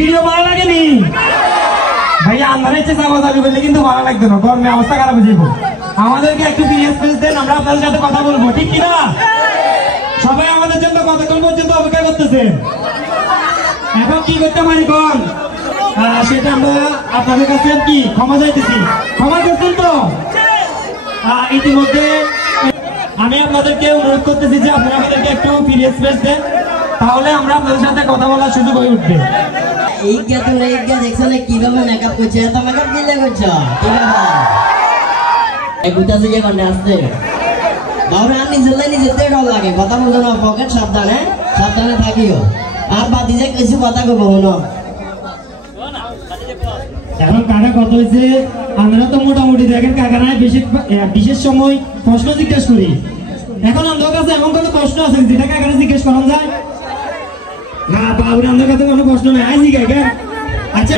Video ভালো লাগেনি ভাইয়া আপনারা ইচ্ছে চাপাচাপি করলে কিন্তু ভালো লাগতো না, গরমে অবস্থা খারাপ হয়ে যাবো। আমাদেরকে একটু ফ্রি স্পেস দেন, আমরা আপনাদের সাথে কথা বলবো, ঠিক কিনা? সবাই আমাদের জন্য কতক্ষণ পর্যন্ত অপেক্ষা করতেছেন? এখন কি করতে পারি কোন সেটা আমরা আপনাদের কাছে কি ক্ষমা চাইতেছি, ক্ষমা করছেন তো? ইতিমধ্যে আমি আপনাদেরকে অনুরোধ করতেছি যে আপনারা আমাদেরকে একটু ফ্রি স্পেস দেন, তাহলে আমরা আপনাদের সাথে কথা বলার সুযোগ হয়ে উঠবে। দেখছো কিভাবে মেকআপ করছে, এত মেকআপ দিলে করছো আসতে বাবু আমি নিজেতে ডর লাগে, কথা বলতো না, পকেট সাবধানে সাবধানে থাকিও। আর বাদি যে কিছু কথা কব হলো এখন কাকা কত হয়েছে আমরা তো মোটামুটি দেখেন কাকা নাই বিশেষ সময় প্রশ্ন জিজ্ঞেস করি। এখন আমাদের কাছে এমন কোনো প্রশ্ন আছে যেটা কাকারে জিজ্ঞেস করা যায় না? বাবুর আমাদের কাছে কোনো প্রশ্ন নেই, আইসি কাকা। আচ্ছা